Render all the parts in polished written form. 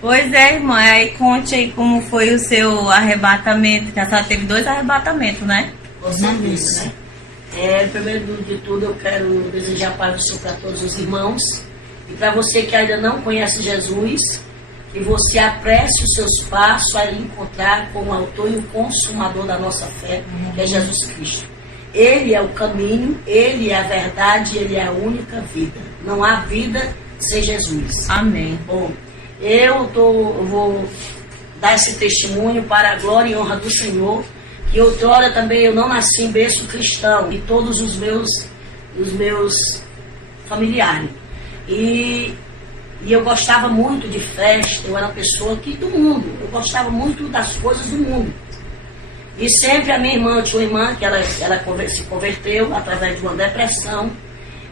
Pois é, irmã, aí conte aí como foi o seu arrebatamento, que a senhora teve 2 arrebatamentos, né? Com certeza, né? Primeiro de tudo, eu quero desejar paz do Senhor para todos os irmãos. E para você que ainda não conhece Jesus, que você apresse os seus passos a encontrar com o autor e o consumador da nossa fé, que é Jesus Cristo. Ele é o caminho, Ele é a verdade, Ele é a única vida. Não há vida sem Jesus. Amém. Bom, eu vou dar esse testemunho para a glória e honra do Senhor, que outrora também eu não nasci em berço cristão, e todos os meus familiares. E eu gostava muito de festa, eu era uma pessoa do mundo, eu gostava muito das coisas do mundo. E sempre a minha irmã, eu tinha uma irmã que ela se converteu através de uma depressão.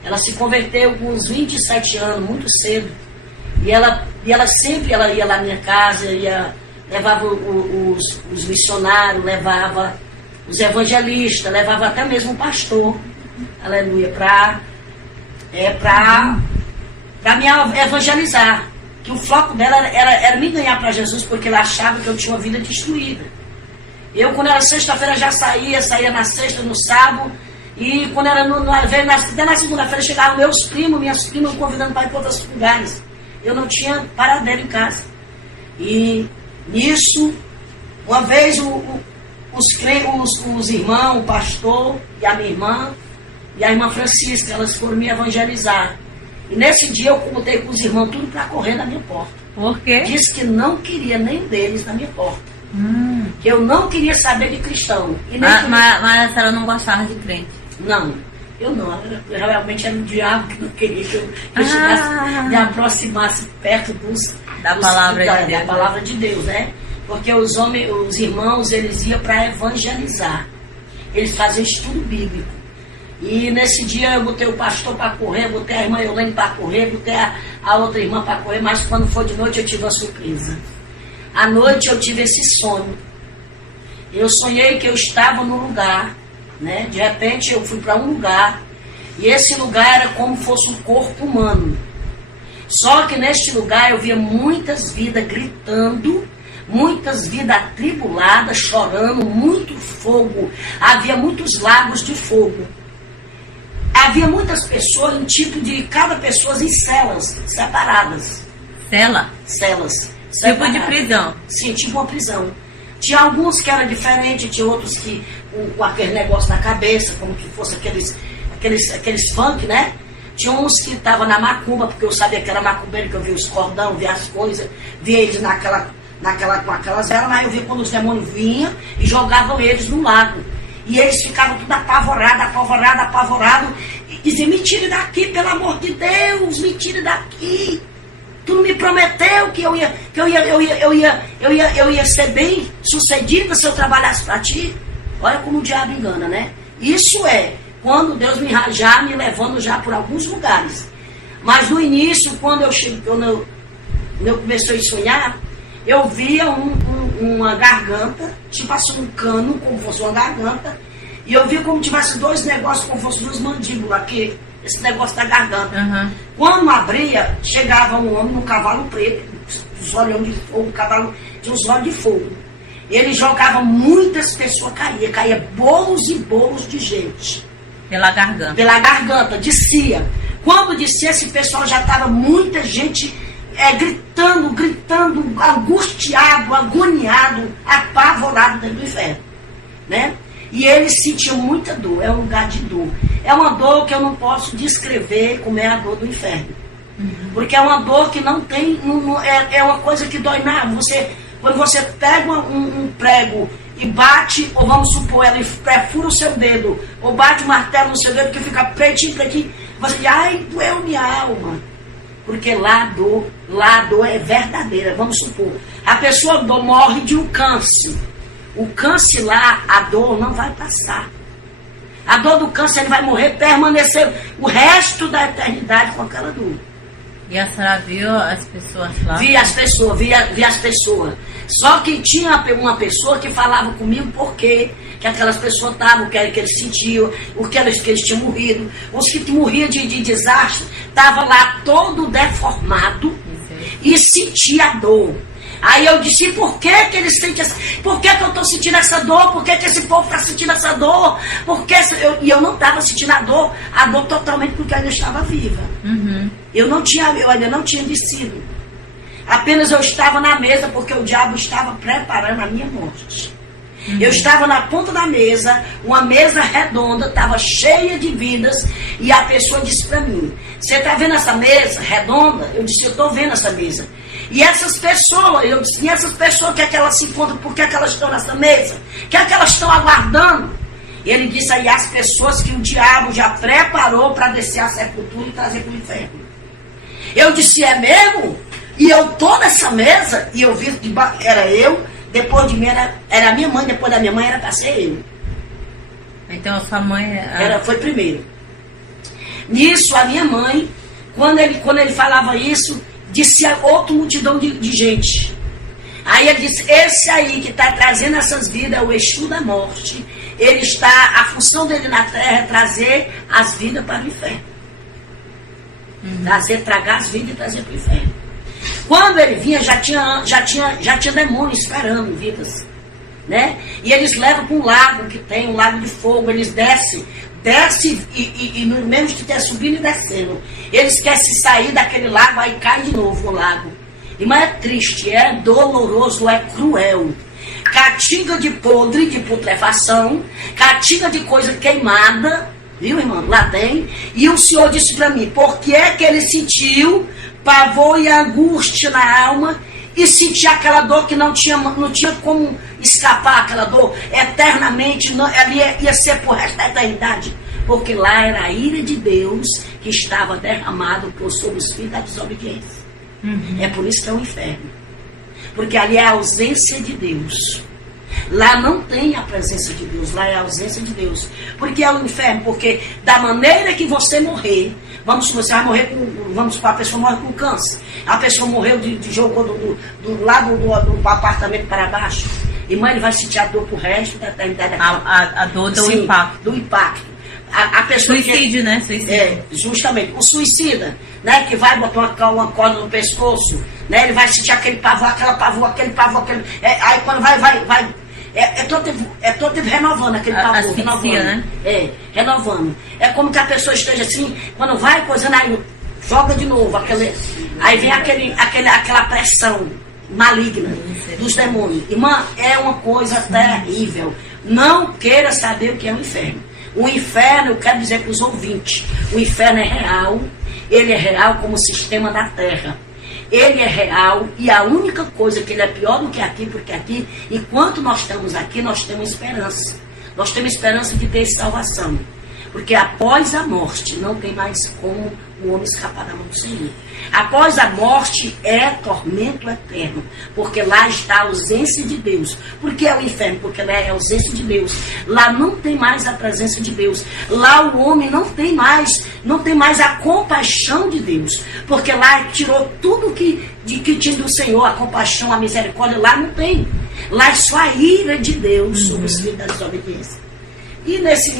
Ela se converteu com uns 27 anos, muito cedo. E ela sempre ia lá na minha casa, levava os missionários, levava os evangelistas, levava até mesmo o pastor, aleluia, para me evangelizar. Que o foco dela era me ganhar para Jesus, porque ela achava que eu tinha uma vida destruída. Eu, quando era sexta-feira, já saía na sexta, no sábado, e quando era até na segunda-feira, chegavam meus primos, minhas primas, me convidando para ir para outros lugares. Eu não tinha paradeiro em casa. E nisso, uma vez os irmãos, o pastor e a minha irmã, e a irmã Francisca, elas foram me evangelizar. E nesse dia eu contei com os irmãos tudo para correr na minha porta. Por quê? Disse que não queria nenhum deles na minha porta. Que eu não queria saber de cristão. E nem Mas a senhora não gostava de crente? Não, eu não. Eu realmente era o diabo que não queria que eu chegasse, me aproximasse perto da palavra de Deus, né? Porque os irmãos, eles iam para evangelizar. Eles faziam estudo bíblico. E nesse dia eu botei o pastor para correr, botei a irmã Eulene para correr, botei a outra irmã para correr, mas quando foi de noite eu tive uma surpresa. À noite eu tive esse sonho. Eu sonhei que eu estava num lugar, né? De repente eu fui para um lugar, e esse lugar era como fosse um corpo humano. Só que neste lugar eu via muitas vidas gritando, muitas vidas atribuladas, chorando, muito fogo. Havia muitos lagos de fogo. Havia muitas pessoas em tipo de cada pessoa em celas separadas. Cela? Celas. Tipo de prisão. Sim, tipo uma prisão. Tinha alguns que eram diferentes, tinha outros que com aquele negócio na cabeça, como que fosse aqueles funk, né? Tinha uns que estavam na macumba, porque eu sabia que era macumbeiro, que eu via os cordão, via as coisas, via eles com aquelas velas, mas eu via quando os demônios vinham e jogavam eles no lago. E eles ficavam tudo apavorado, e diziam, me tire daqui, pelo amor de Deus, me tire daqui. Tu não me prometeu que eu ia ser bem sucedida se eu trabalhasse para ti? Olha como o diabo engana, né? Isso é quando Deus me levando já por alguns lugares. Mas no início, quando eu comecei a sonhar, eu via uma garganta, tipo assim um cano, como fosse uma garganta, e eu via como tivesse 2 negócios, como fosse 2 mandíbulas aqui, esse negócio da garganta. Uhum. Quando abria, chegava um homem num cavalo preto, os olhos de fogo, o cavalo tinha os olhos de fogo. Ele jogava, muitas pessoas caía bolos e bolos de gente. Pela garganta. Pela garganta, descia. Quando descia, esse pessoal já estava muita gente gritando, angustiado, agoniado, apavorado dentro do inferno, né? E eles sentiam muita dor, é um lugar de dor. É uma dor que eu não posso descrever como é a dor do inferno. Porque é uma dor que não tem, é uma coisa que dói nada. Quando você pega um prego e bate, ou vamos supor, ela perfura o seu dedo, ou bate um martelo no seu dedo que fica pretinho, você diz, ai, doeu minha alma. Porque lá a dor é verdadeira. Vamos supor, a pessoa morre de um câncer. O câncer lá, a dor não vai passar. A dor do câncer, ele vai morrer, permanecer o resto da eternidade com aquela dor. E a senhora viu as pessoas lá? Vi as pessoas. Só que tinha uma pessoa que falava comigo por quê que aquelas pessoas estavam, o que eles sentiam, que eles tinham morrido. Os que morriam de desastre estavam lá todo deformado. E e senti a dor. Aí eu disse, e por que que eles sentem essa... Por que que eu estou sentindo essa dor? Por que que esse povo está sentindo essa dor? E eu não estava sentindo a dor totalmente porque eu ainda estava viva. Eu ainda não tinha descido. Apenas eu estava na mesa porque o diabo estava preparando a minha morte. Eu estava na ponta da mesa, uma mesa redonda, estava cheia de vidas, e a pessoa disse para mim, você está vendo essa mesa redonda? Eu disse, eu estou vendo essa mesa. E essas pessoas, eu disse, e essas pessoas, que é que elas se encontram, por que é que elas estão nessa mesa? O que é que elas estão aguardando? Ele disse aí, as pessoas que o diabo já preparou para descer à sepultura e trazer para o inferno. Eu disse, é mesmo? E eu estou nessa mesa, e eu vi que era eu, depois de mim era a minha mãe, depois da minha mãe era para ser eu. Então a sua mãe... Foi primeiro. Nisso, a minha mãe, quando ele falava isso, disse a outra multidão de gente. Aí ele disse, esse aí que está trazendo essas vidas é o Exu da morte. A função dele na terra é trazer as vidas para o inferno. Tragar as vidas e trazer para o inferno. Quando ele vinha, já tinha demônios esperando vidas, né? E eles levam para um lago que tem, um lago de fogo, eles descem e no mesmo que estiver subindo e descendo, eles querem se sair daquele lago, aí cai de novo no lago. E mas é triste, é doloroso, é cruel. Catinga de podre, de putrefação, catinga de coisa queimada, viu, irmão? Lá tem. E o Senhor disse para mim, por que é que ele sentiu pavor e angústia na alma e sentia aquela dor que não tinha como escapar aquela dor eternamente, ela ia ser por resto da eternidade, porque lá era a ira de Deus que estava derramado sobre os filhos da desobediência. É por isso que é o inferno, porque ali é a ausência de Deus. Lá não tem a presença de Deus, lá é a ausência de Deus. Porque é o inferno, porque da maneira que você morrer, você vai morrer a pessoa morre com câncer. A pessoa morreu jogou do lado do apartamento para baixo. Irmã, ele vai sentir a dor pro resto da eternidade. A dor do impacto. Do impacto. A pessoa suicídio, né? Suicídio. Justamente. O suicida, né? Que vai botar uma corda no pescoço, né? Ele vai sentir aquele pavor, aquele pavor. Aí quando vai. É todo tempo renovando aquele pavor. Asfixia, né? Renovando. É como que a pessoa esteja assim, quando vai coisando, aí joga de novo. Aí vem aquela pressão maligna dos demônios. Irmã, é uma coisa terrível. Não queira saber o que é o inferno. O inferno, eu quero dizer para os ouvintes, o inferno é real, ele é real como sistema da terra. Ele é real e a única coisa que ele é pior do que aqui, porque aqui, enquanto nós estamos aqui, nós temos esperança. Nós temos esperança de ter salvação. Porque após a morte, não tem mais como o homem escapar da mão do Senhor. Após a morte é tormento eterno, porque lá está a ausência de Deus. Por que é o inferno? Porque lá é a ausência de Deus. Lá não tem mais a presença de Deus. Lá o homem não tem mais a compaixão de Deus, porque lá tirou tudo que tinha do Senhor, a compaixão, a misericórdia. Lá não tem. Lá é só a ira de Deus sobre os filhos da desobediência. E nesse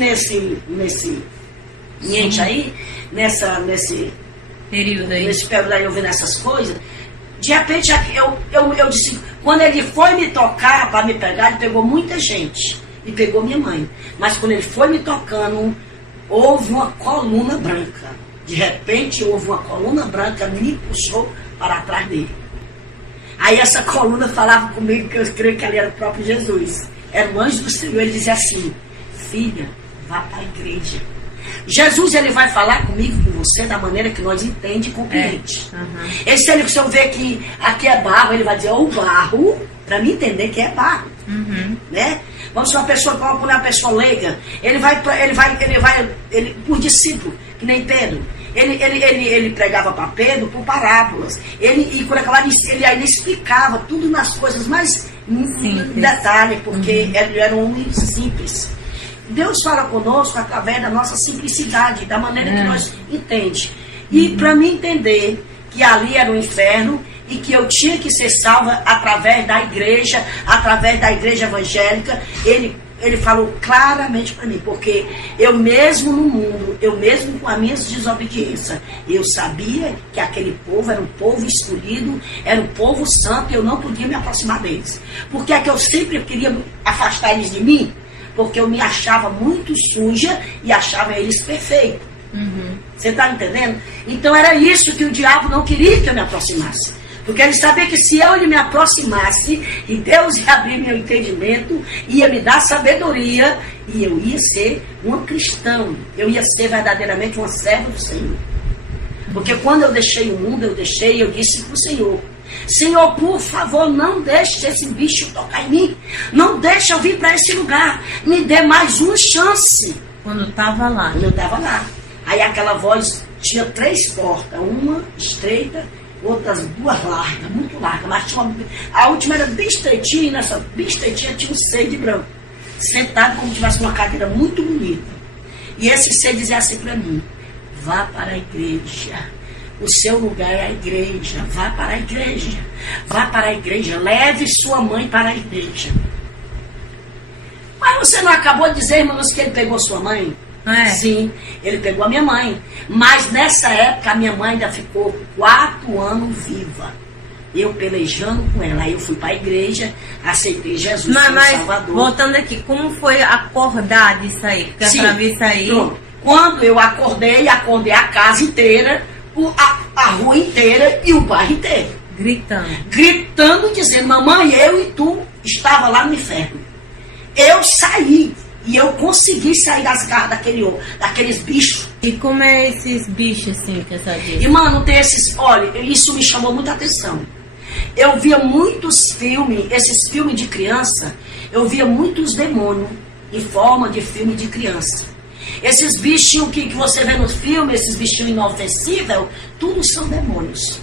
período aí, eu vendo essas coisas, de repente eu disse, quando ele foi me tocar para me pegar, ele pegou muita gente e pegou minha mãe, mas quando ele foi me tocando, houve uma coluna branca. De repente houve uma coluna branca, me puxou para trás dele. Aí essa coluna falava comigo, que eu creio que ali era o próprio Jesus, era o anjo do Senhor. Ele dizia assim, filha, vá para a igreja. Jesus, ele vai falar comigo, com você, da maneira que nós entende e compreende. Se eu ver que aqui é barro, ele vai dizer, o barro, para mim entender que é barro. Né? Vamos ser uma pessoa leiga, ele por discípulo, que nem Pedro. Ele pregava para Pedro por parábolas. E quando acabava, ele ainda explicava tudo nas coisas mais em detalhe, porque ele era um homem simples. Deus fala conosco através da nossa simplicidade, da maneira que nós entendemos. E para mim entender que ali era o inferno e que eu tinha que ser salva através da igreja evangélica, ele ele falou claramente para mim, porque eu mesmo no mundo, eu mesmo com as minhas desobediências, eu sabia que aquele povo era um povo escolhido, era um povo santo, e eu não podia me aproximar deles. Porque é que eu sempre queria afastar eles de mim, porque eu me achava muito suja e achava eles perfeitos. Você está entendendo? Então era isso que o diabo não queria que eu me aproximasse. Porque ele sabia que se eu me aproximasse, e Deus ia abrir meu entendimento, ia me dar sabedoria, e eu ia ser uma cristã. Eu ia ser verdadeiramente uma serva do Senhor. Porque quando eu deixei o mundo, eu disse para o Senhor: Senhor, por favor, não deixe esse bicho tocar em mim. Não deixe eu vir para esse lugar. Me dê mais uma chance. Quando estava lá. Quando eu estava lá. Aí aquela voz tinha 3 portas. Uma estreita, outras 2 largas, muito largas. Mas tinha a última era bem estreitinha, e nessa bem estreitinha tinha um ser de branco. Sentado como se tivesse uma cadeira muito bonita. E esse ser dizia assim para mim: vá para a igreja. O seu lugar é a igreja. Vá para a igreja. Vá para a igreja. Leve sua mãe para a igreja. Mas você não acabou de dizer, irmãos, que ele pegou sua mãe? É. Sim, ele pegou a minha mãe. Mas nessa época a minha mãe ainda ficou 4 anos viva. Eu pelejando com ela. Aí eu fui para a igreja, aceitei Jesus como Salvador. Voltando aqui, como foi acordar disso aí? Porque a senhora viu isso aí. Pronto. Quando eu acordei a casa inteira, a rua inteira e o bairro inteiro. Gritando, dizendo: mamãe, eu e tu estava lá no inferno. Eu saí. E eu consegui sair das garras daqueles bichos. E como é esses bichos assim que essa diz? E mano, tem esses... Olha, isso me chamou muita atenção. Eu via muitos filmes, esses filmes de criança, eu via muitos demônios em forma de filme de criança. Esses bichinhos que você vê nos filmes, esses bichinhos inofensíveis, tudo são demônios.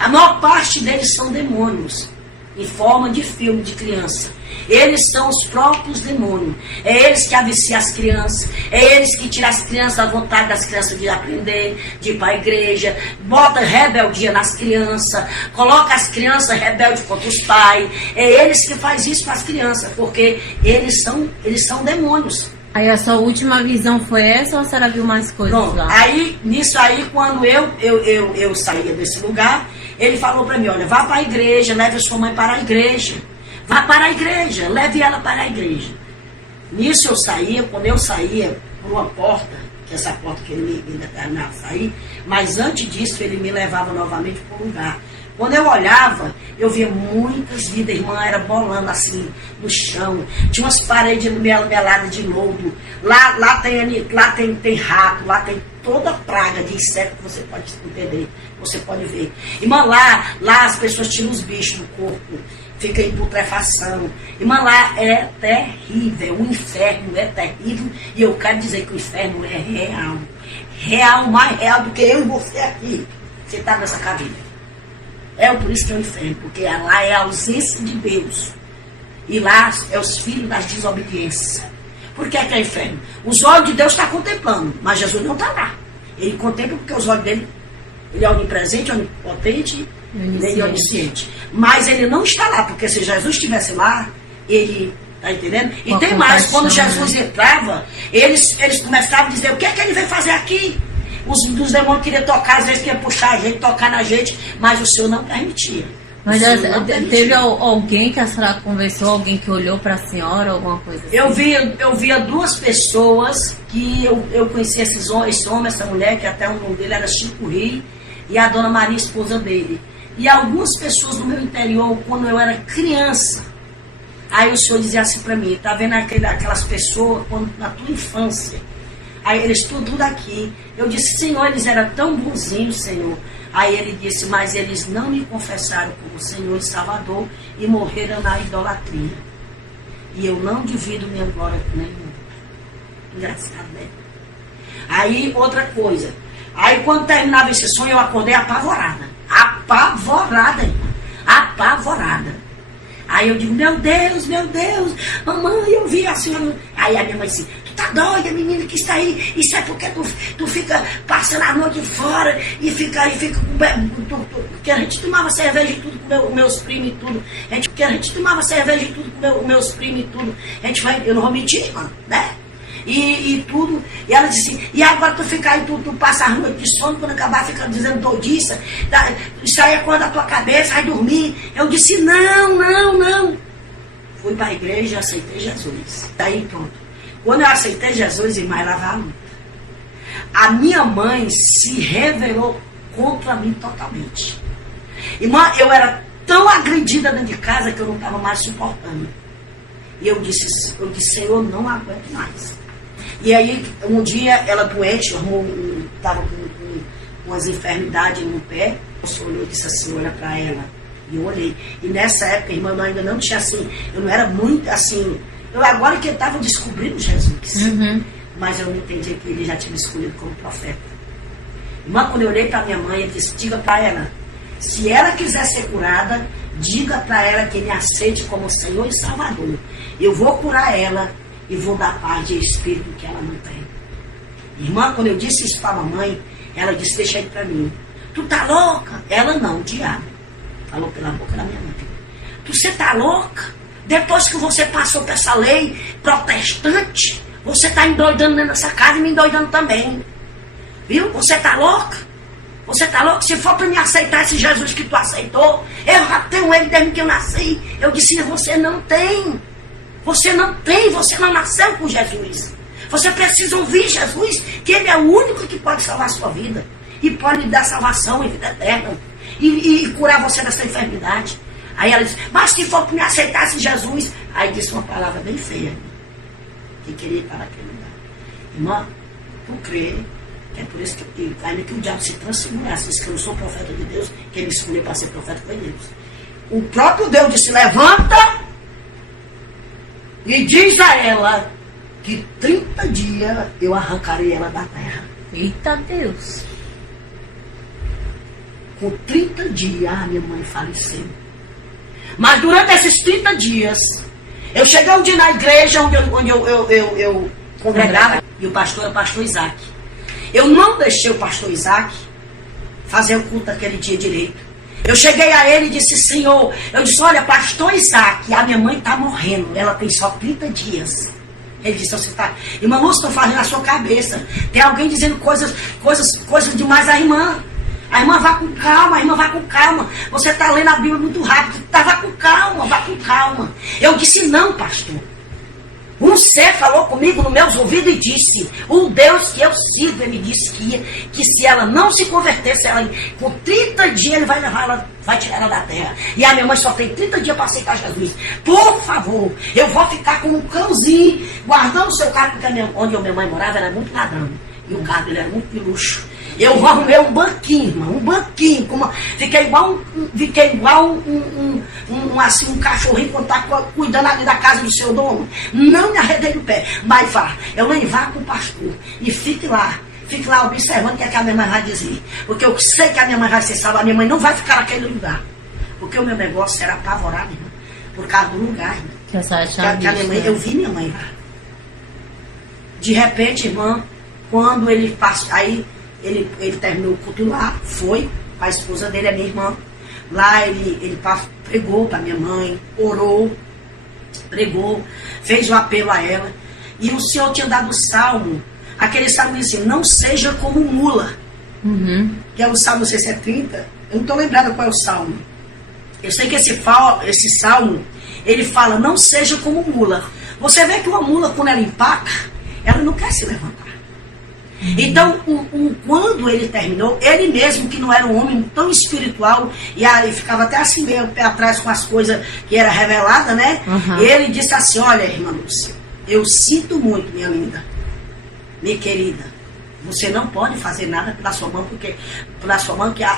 A maior parte deles são demônios, em forma de filme de criança. Eles são os próprios demônios. É eles que aviciam as crianças. É eles que tiram as crianças da vontade das crianças de aprender, de ir para a igreja. Bota rebeldia nas crianças. Coloca as crianças rebeldes contra os pais. É eles que fazem isso com as crianças. Porque eles são demônios. Aí a sua última visão foi essa ou a senhora viu mais coisas lá? Aí, nisso aí, quando eu saía desse lugar, ele falou para mim: olha, vá para a igreja, leve a sua mãe para a igreja. Vá para a igreja, leve ela para a igreja. Nisso eu saía, quando eu saía por uma porta, que essa porta que ele me determinava sair, mas antes disso ele me levava novamente para um lugar. Quando eu olhava, eu via muitas vidas, irmã, era bolando assim no chão. Tinha umas paredes meladas de lodo. Lá tem rato, lá tem toda praga de inseto que você pode entender, você pode ver. Irmã, lá as pessoas tiram os bichos do corpo, fica em putrefação. Irmã, lá é terrível, o inferno é terrível, e eu quero dizer que o inferno é real. Real, mais real do que eu e você aqui, sentado nessa cadeira. É por isso que é o inferno, porque lá é a ausência de Deus. E lá é os filhos das desobediências. Por que é o inferno? Os olhos de Deus estão contemplando, mas Jesus não está lá. Ele contempla porque os olhos dele, ele é onipresente, onipotente e onisciente. Mas ele não está lá, porque se Jesus estivesse lá, ele... Está entendendo? E tem mais, quando Jesus entrava, eles começavam a dizer: o que é que ele veio fazer aqui? Os demônios queriam tocar, às vezes queriam puxar a gente, tocar na gente, mas o Senhor não permitia. Mas teve alguém que a senhora conversou, alguém que olhou para a senhora, alguma coisa assim? Eu via 2 pessoas que eu conhecia esse homem, essa mulher, que até o nome dele era Chico Rio, e a dona Maria, esposa dele. E algumas pessoas do meu interior, quando eu era criança, aí o Senhor dizia assim para mim: tá vendo aquelas pessoas na tua infância? Aí eles tudo aqui. Eu disse: Senhor, eles eram tão bonzinhos, Senhor. Aí ele disse: mas eles não me confessaram como Senhor e Salvador e morreram na idolatria. E eu não divido minha glória com nenhum. Engraçado, né? Aí, outra coisa. Aí, quando terminava esse sonho, eu acordei apavorada. Apavorada, irmã. Apavorada. Aí eu digo: meu Deus, mamãe, eu vi a senhora. Aí a minha mãe disse: tu Tu tá doida, menina, que isso aí? Isso é porque tu fica passando a noite fora e fica porque a gente tomava cerveja e tudo com meus primos e tudo. Porque a gente tomava cerveja e tudo com meus primos e tudo. Eu não vou mentir, mano, né? E tudo. E ela disse, e agora tu fica aí, tu passa a noite de sono, quando acabar fica dizendo doidiça, isso aí é quando a tua cabeça vai dormir. Eu disse, não. Fui para a igreja e aceitei Jesus. Daí pronto. Quando eu aceitei Jesus, irmã, ela vai à luta. A minha mãe se revelou contra mim totalmente. Irmã, eu era tão agredida dentro de casa que eu não estava mais suportando. E eu disse, Senhor, não aguento mais. E aí, um dia, ela doente, estava com umas enfermidades no pé. O Senhor olhou e disse assim, olha para ela. E eu olhei. E nessa época, irmã, eu ainda não tinha assim, eu não era muito assim. Agora que eu estava descobrindo Jesus. Uhum. Mas eu não entendi que ele já tinha me escolhido como profeta. Irmã, quando eu olhei para minha mãe, eu disse, diga para ela, se ela quiser ser curada, diga para ela que me aceite como Senhor e Salvador. Eu vou curar ela e vou dar paz de espírito que ela não tem. Irmã, quando eu disse isso para a mamãe, ela disse, deixa aí para mim. Tu tá louca? Ela não, o diabo. Falou pela boca da minha mãe. Você tá louca? Depois que você passou por essa lei protestante, você tá endoidando dentro dessa casa e me endoidando também. Viu? Você tá louca? Você tá louco? Se for para me aceitar esse Jesus que tu aceitou, eu já tenho ele desde que eu nasci. Eu disse, você não tem. Você não tem, você não nasceu com Jesus. Você precisa ouvir Jesus, que ele é o único que pode salvar a sua vida. E pode lhe dar salvação e vida eterna. E curar você dessa enfermidade. Aí ela disse, mas se for para me aceitar esse Jesus. Aí disse uma palavra bem feia. Que queria ir para aquele lugar. Irmã, tu crê. É por isso que ainda que o diabo se transfigurasse, disse que eu não sou profeta de Deus, quem me escolheu para ser profeta foi Deus. O próprio Deus disse, levanta e diz a ela que 30 dias eu arrancarei ela da terra. Eita Deus! Com 30 dias a minha mãe faleceu. Mas durante esses 30 dias, eu cheguei um dia na igreja onde eu congregava, e o pastor era o pastor Isaac. Eu não deixei o pastor Isaac fazer o culto daquele dia direito. Eu cheguei a ele e disse, Senhor, eu disse, olha, pastor Isaac, a minha mãe está morrendo, ela tem só 30 dias. Ele disse, você está... Irmã Lúcia, estão fazendo na sua cabeça. Tem alguém dizendo coisas demais à irmã. A irmã vá com calma, a irmã vá com calma. Você está lendo a Bíblia muito rápido. Tá, vá com calma, vá com calma. Eu disse, não, pastor. Um ser falou comigo nos meus ouvidos e disse, o Deus que eu sigo, ele disse que se ela não se convertesse, ela, com 30 dias ele vai levar ela, vai tirar ela da terra. E a minha mãe só tem 30 dias para aceitar Jesus. Por favor, eu vou ficar como um cãozinho, guardando o seu carro, porque onde a minha mãe morava era muito ladrão. E o carro dele era muito de luxo. Eu arrumei um banquinho, irmão, um banquinho. Fiquei igual um cachorrinho quando está cuidando ali da casa do seu dono. Não me arredei do pé, mas vá. Eu nem vá com o pastor. E fique lá observando o que a minha mãe vai dizer. Porque eu sei que a minha mãe vai ser salva. A minha mãe não vai ficar naquele lugar. Porque o meu negócio era apavorado, irmão, por causa do lugar, irmão. Que a minha mãe, eu vi minha mãe lá. De repente, irmã, quando ele passou, aí ele terminou o culto lá, foi, a esposa dele é minha irmã. Lá ele pregou para minha mãe, orou, pregou, fez o apelo a ela. E o Senhor tinha dado o salmo, aquele salmo diz assim, não seja como mula. Uhum. Que é o salmo 630. Eu não estou lembrada qual é o salmo. Eu sei que esse salmo, ele fala, não seja como mula. Você vê que uma mula, quando ela empaca, ela não quer se levantar. Então, quando ele terminou, ele mesmo, que não era um homem tão espiritual, e aí ficava até assim meio pé atrás com as coisas que era revelada, né? Uhum. Ele disse assim, olha, irmã Lúcia, eu sinto muito, minha linda, minha querida, você não pode fazer nada pela sua mãe, porque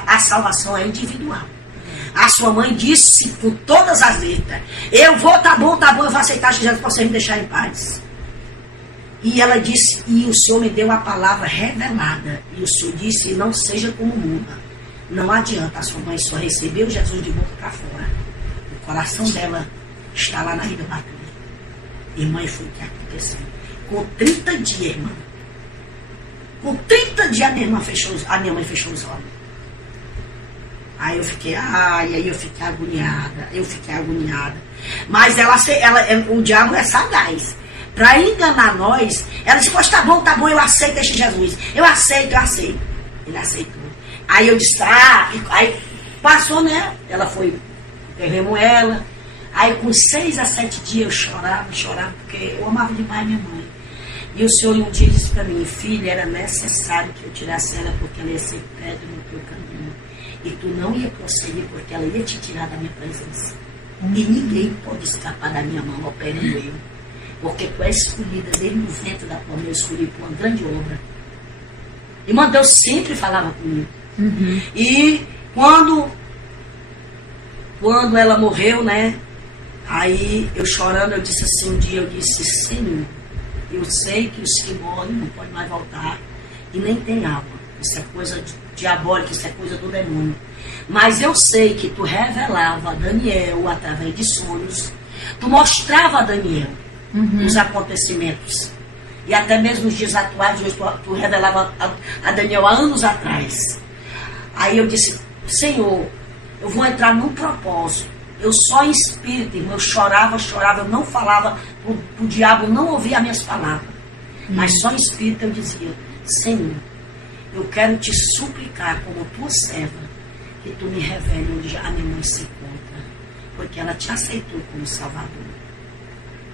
a salvação é individual. A sua mãe disse com todas as letras, eu vou, tá bom, eu vou aceitar Jesus para você me deixar em paz. E ela disse, e o Senhor me deu a palavra revelada. E o Senhor disse, não seja como muda. Não adianta, a sua mãe só recebeu Jesus de boca para fora. O coração dela está lá na Ilha Batuba. Irmã, foi o que aconteceu. Com 30 dias, irmã. Com 30 dias a minha mãe fechou os olhos. Aí eu fiquei agoniada. Mas o diabo é sagaz. Para enganar nós, ela disse, pois tá bom, eu aceito este Jesus. Eu aceito. Ele aceitou. Aí eu disse, aí passou, né? Ela foi, pegamos ela. Aí com 6 a 7 dias eu chorava, porque eu amava demais minha mãe. E o Senhor um dia disse para mim, filha, era necessário que eu tirasse ela, porque ela ia ser pedra no teu caminho. E tu não ia prosseguir, porque ela ia te tirar da minha presença. E ninguém pode escapar da minha mão operando eu. Porque tu és escolhida desde o ventre da tua mãe, eu escolhi por uma grande obra. Irmã, Deus sempre falava comigo. Uhum. E quando ela morreu, né? Aí eu chorando, eu disse assim, um dia eu disse, Senhor, eu sei que os que morrem não podem mais voltar e nem tem água. Isso é coisa diabólica, isso é coisa do demônio. Mas eu sei que tu revelava a Daniel através de sonhos, tu mostrava a Daniel os acontecimentos. E até mesmo nos dias atuais, hoje tu revelava a Daniel há anos atrás. Aí eu disse, Senhor, eu vou entrar num propósito. Eu só em espírito, irmão, eu chorava, eu não falava, o diabo não ouvia as minhas palavras. Mas só em espírito eu dizia, Senhor, eu quero te suplicar como tua serva, que tu me revele onde a minha mãe se encontra. Porque ela te aceitou como Salvador.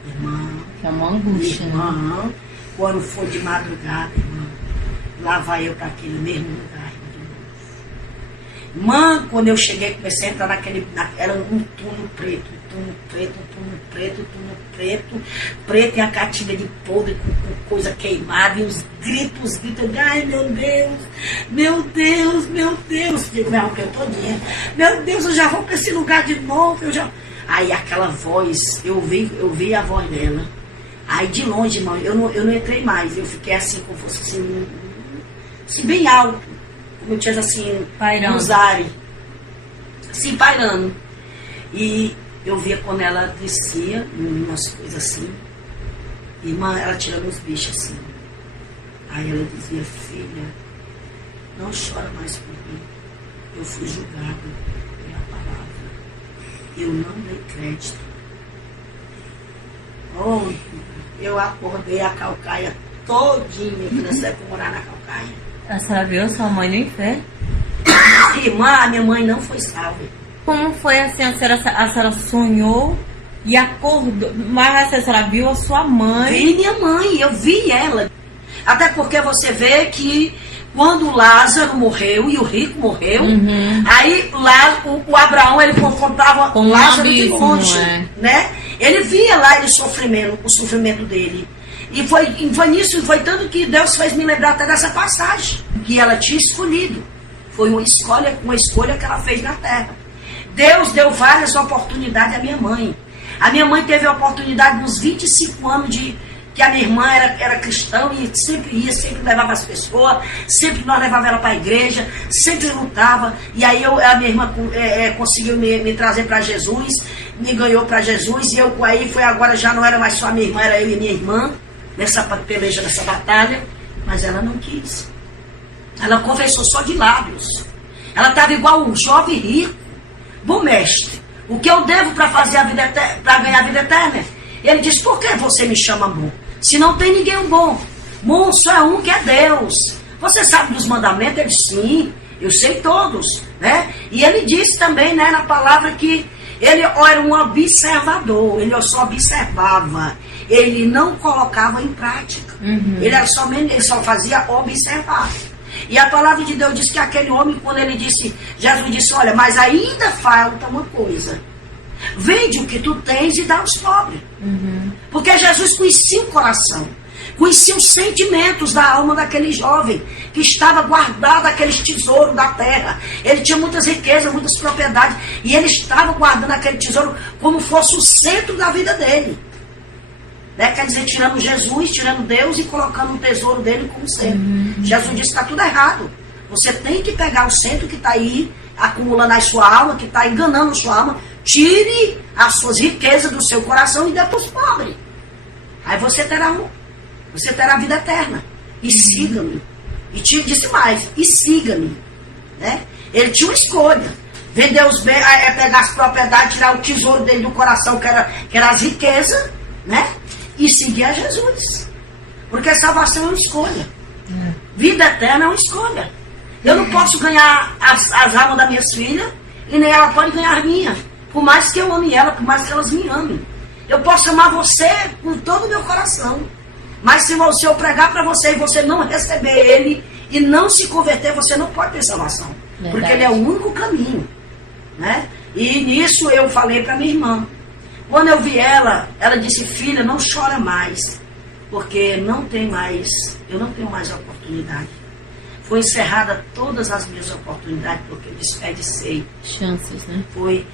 Irmã, É uma angústia, né? irmã, quando for de madrugada, irmã, lá vai eu para aquele mesmo lugar, irmã, de novo. Irmã, quando eu cheguei, comecei a entrar era um túnel preto, preto e a catinga de podre com coisa queimada e os gritos, ai meu Deus, digo, me arranquei todinha, meu Deus, eu já vou para esse lugar de novo, Aí aquela voz, eu vi a voz dela. Aí de longe, irmão, eu não entrei mais. Eu fiquei assim, como fosse assim bem alto. Como eu tinha assim, pairando. Nos ares. Assim, pairando. E eu via quando ela descia, umas coisas assim. Irmã, ela tirando os bichos assim. Aí ela dizia, filha, não chora mais por mim. Eu fui julgada pela palavra. Eu não dei crédito. Oh, eu acordei a calcaia todinha, que nós devemos morar na calcaia. A senhora viu sua mãe no inferno? Irmã, a minha mãe não foi salva. Como foi assim, a senhora sonhou e acordou, mas a senhora viu a sua mãe? Vi minha mãe, eu vi ela. Até porque você vê que quando Lázaro morreu e o rico morreu, aí lá o Abraão, ele contava com Lázaro de longe, né? Ele via lá o sofrimento dele. E foi nisso, foi tanto que Deus fez me lembrar até dessa passagem, que ela tinha escolhido. Foi uma escolha que ela fez na terra. Deus deu várias oportunidades à minha mãe. A minha mãe teve a oportunidade nos 25 anos que a minha irmã era cristã e sempre levava as pessoas, sempre nós levava ela para a igreja, sempre lutava. E aí a minha irmã conseguiu me trazer para Jesus, me ganhou para Jesus, e agora já não era mais só a minha irmã, era eu e minha irmã, nessa peleja, nessa batalha, mas ela não quis. Ela confessou só de lábios. Ela estava igual um jovem rico. Bom mestre, o que eu devo para ganhar a vida eterna? Ele disse, por que você me chama bom? Se não tem ninguém bom. Bom só é um, que é Deus. Você sabe dos mandamentos? Ele disse, sim, eu sei todos, né? E ele disse também, né, na palavra, que ele era um observador. Ele só observava. Ele não colocava em prática. Ele só fazia observar. E a palavra de Deus diz que aquele homem, quando Jesus disse, olha, mas ainda falta uma coisa. Vende o que tu tens e dá aos pobres. Porque Jesus conhecia o coração, conhecia os sentimentos da alma daquele jovem que estava guardado aqueles tesouros da terra. Ele tinha muitas riquezas, muitas propriedades, e ele estava guardando aquele tesouro como fosse o centro da vida dele. Né? Quer dizer, tirando Jesus, tirando Deus e colocando o tesouro dele como centro. Jesus disse que está tudo errado. Você tem que pegar o centro que está aí, acumulando a sua alma, que está enganando a sua alma. Tire as suas riquezas do seu coração e dê para os pobres. Aí você terá Você terá vida eterna. E siga-me. E disse mais, e siga-me. Né? Ele tinha uma escolha. Vender os bens, pegar as propriedades, tirar o tesouro dele do coração, que era as riquezas, né? E seguir a Jesus. Porque salvação é uma escolha. Vida eterna é uma escolha. Eu não posso ganhar as almas das minhas filhas, e nem ela pode ganhar as minhas. Por mais que eu ame ela, por mais que elas me amem. Eu posso amar você com todo o meu coração. Mas se eu pregar para você e você não receber ele e não se converter, você não pode ter salvação. Verdade. Porque ele é o único caminho. Né? E nisso eu falei para minha irmã. Quando eu vi ela disse, filha, não chora mais. Porque eu não tenho mais oportunidade. Foi encerrada todas as minhas oportunidades, porque eu desperdicei. Chances, né? Foi.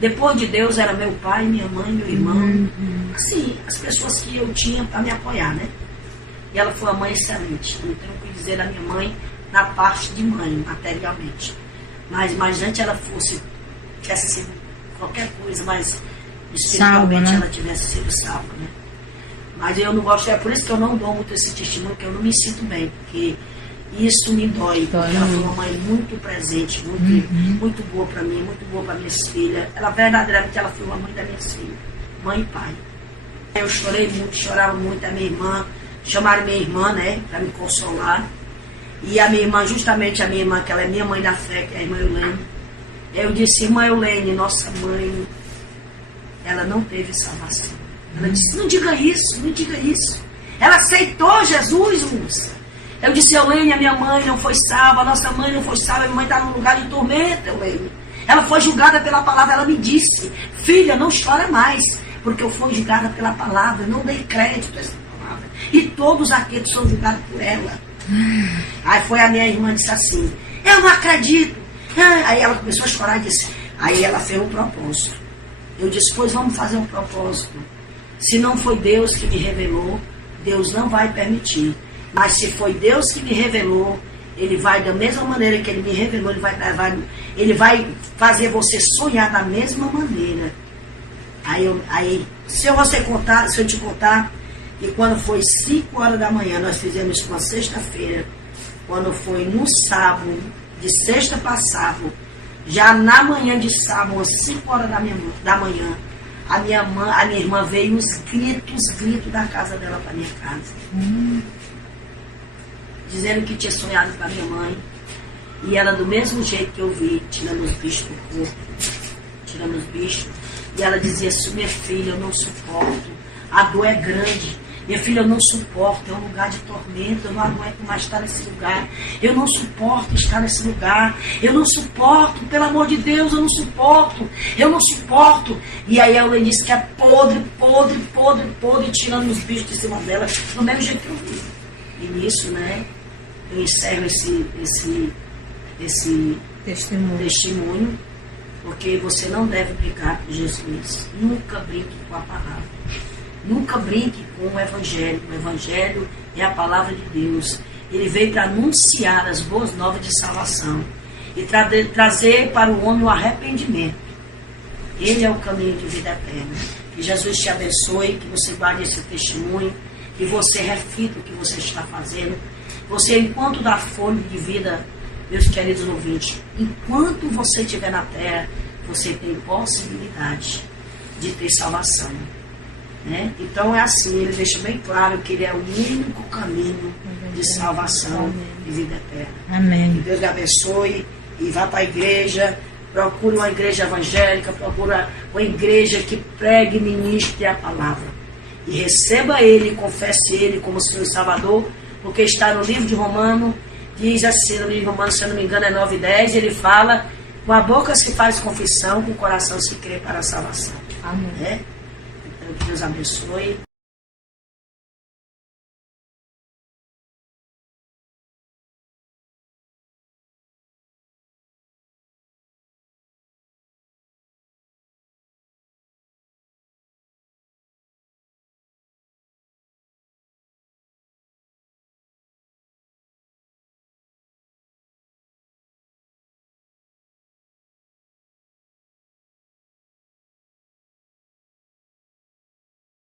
Depois de Deus era meu pai, minha mãe, meu irmão. Assim, as pessoas que eu tinha para me apoiar, né? E ela foi uma mãe excelente. Não tenho o que dizer da minha mãe na parte de mãe, materialmente. Mas antes ela tivesse sido qualquer coisa, mas espiritualmente salva, né? Ela tivesse sido salva, né? Mas eu não gosto, é por isso que eu não dou muito esse testemunho, que eu não me sinto bem, porque isso me dói, porque ela foi uma mãe muito presente, muito boa para mim, muito boa para minhas filhas. Ela verdadeiramente ela foi uma mãe das minhas filhas, mãe e pai. Eu chorei muito, chorava muito. A minha irmã, chamaram minha irmã, né, para me consolar. E a minha irmã, justamente a minha irmã, que ela é minha mãe da fé, que é a irmã Eulene. Eu disse, irmã Eulene, nossa mãe, ela não teve salvação. Ela disse, não diga isso, não diga isso. Ela aceitou Jesus, moça. Eu disse, Eulene, a minha mãe não foi salva, a nossa mãe não foi salva, a minha mãe está num lugar de tormento, Eulene. Ela foi julgada pela palavra, ela me disse, filha, não chora mais, porque eu fui julgada pela palavra, não dei crédito a essa palavra. E todos aqueles são julgados por ela. Aí foi a minha irmã, disse assim, eu não acredito. Aí ela começou a chorar e disse, aí ela fez um propósito. Eu disse, pois vamos fazer um propósito. Se não foi Deus que me revelou, Deus não vai permitir. Mas se foi Deus que me revelou, Ele vai, da mesma maneira que Ele me revelou, Ele vai fazer você sonhar da mesma maneira. Aí se eu te contar, que quando foi 5 horas da manhã, nós fizemos isso uma sexta-feira, quando foi no sábado, de sexta para sábado, já na manhã de sábado, às 5 horas da manhã, a minha irmã veio os gritos da casa dela para minha casa. Dizendo que tinha sonhado com a minha mãe. E ela, do mesmo jeito que eu vi, tirando os bichos do corpo, tirando os bichos. E ela dizia assim, minha filha, eu não suporto, a dor é grande. Minha filha, eu não suporto, é um lugar de tormento, eu não aguento mais estar nesse lugar. Eu não suporto estar nesse lugar. Eu não suporto, pelo amor de Deus, eu não suporto. Eu não suporto. E aí ela disse que é podre, tirando os bichos de cima dela, do mesmo jeito que eu vi. E nisso, né, eu encerro esse testemunho, porque você não deve brincar com Jesus. Nunca brinque com a palavra. Nunca brinque com o Evangelho. O Evangelho é a palavra de Deus. Ele veio para anunciar as boas novas de salvação e trazer para o homem o arrependimento. Ele é o caminho de vida eterna. Que Jesus te abençoe, que você guarde esse testemunho, que você reflita o que você está fazendo. Você, enquanto dá fôlego de vida, meus queridos ouvintes, enquanto você estiver na terra, você tem possibilidade de ter salvação. Né? Então é assim, ele deixa bem claro que ele é o único caminho de salvação e vida eterna. Amém. Que Deus lhe abençoe e vá para a igreja, procure uma igreja evangélica, procure uma igreja que pregue e ministre a palavra. E receba ele, confesse ele como Senhor e Salvador, porque está no livro de Romanos, diz assim, no livro de Romanos, se eu não me engano é 9:10, ele fala, com a boca se faz confissão, com o coração se crê para a salvação. Amém. Né? Então que Deus abençoe